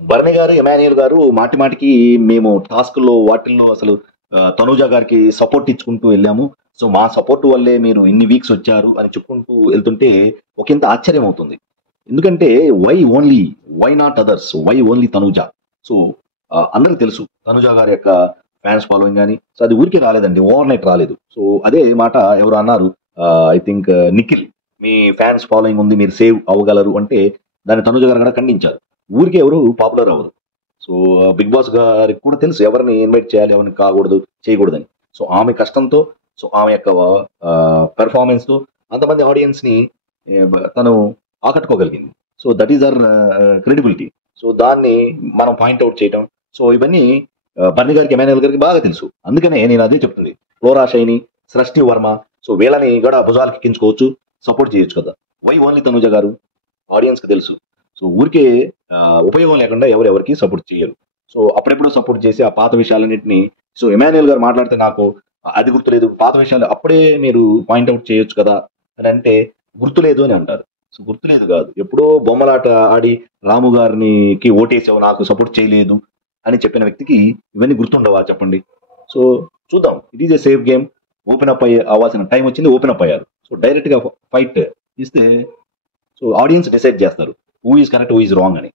Bharani garu, Emmanuel గారు మాటి మాటికి మేము టాస్క్‌లో వాటిల్లో అసలు తనూజ గారికి సపోర్ట్ ఇచ్చుకుంటూ వెళ్ళాము. సో, మా సపోర్ట్ వల్లే మీరు ఇన్ని వీక్స్ వచ్చారు అని చెప్పుకుంటూ ఎళ్తుంటే ఒకంత ఆశ్చర్యం అవుతుంది. ఎందుకంటే why only? Why not others? Why only Tanuja? So, అందరికి తెలుసు తనూజ గారి యొక్క ఫ్యాన్స్ ఫాలోయింగ్ గాని, సో, అది ఊరికే రాలేదండి. ఓవర్‌నైట్ రాలేదు. సో, అదే మాట ఎవరో అన్నారు. I think Nikhil, me fans following ఉంది. మీరు సేవ్ అవ్వగలరు అంటే దాన్ని తనూజ గారు కూడా ఖండించారు. ఊరికే ఎవరు పాపులర్ అవ్వరు. సో, బిగ్ బాస్ గారికి కూడా తెలుసు ఎవరిని ఇన్వైట్ చేయాలి, ఎవరిని కాకూడదు, చేయకూడదని. సో, ఆమె కష్టంతో, సో, ఆమె యొక్క పెర్ఫార్మెన్స్‌తో అంతమంది ఆడియన్స్‌ని తను ఆకట్టుకోగలిగింది. So, that is her credibility. So, దాన్ని మనం పాయింట్ ఔట్ చేయటం. సో, ఇవన్నీ బర్నీ గారికి, ఎమాన్యుయల్ గారికి బాగా తెలుసు. అందుకనే నేను అదే చెప్తుంది. ఫ్లోరా షైని, సృష్టి వర్మ, సో, వీళ్ళని కూడా భుజాలకి ఎక్కించుకోవచ్చు, సపోర్ట్ చేయొచ్చు కదా! వై ఓన్లీ తనూజ గారు? ఆడియన్స్‌కి తెలుసు. సో, ఊరికే ఉపయోగం లేకుండా ఎవరెవరికీ సపోర్ట్ చేయరు. సో, అప్పుడెప్పుడో సపోర్ట్ చేసి ఆ పాత విషయాలన్నిటిని, సో, ఎమాన్యుయల్ గారు మాట్లాడితే నాకు అది గుర్తులేదు. పాత విషయాలు అప్పుడే మీరు పాయింట్ ఔట్ చేయొచ్చు కదా! అని అంటే గుర్తులేదు అని అంటారు. సో, గుర్తులేదు కాదు. ఎప్పుడో బొమ్మలాట ఆడి రాము గారినికి ఓటేసావు, నాకు సపోర్ట్ చేయలేదు అని చెప్పిన వ్యక్తికి ఇవన్నీ గుర్తుండవా చెప్పండి? సో, చూద్దాం. It is a safe game. Open up అవ్వాల్సిన టైం వచ్చింది. ఓపెన్ అప్ అయ్యారు. సో, డైరెక్ట్‌గా ఫైట్ ఇస్తే, సో, ఆడియన్స్ డిసైడ్ చేస్తారు. Who is correct, who is wrong అని.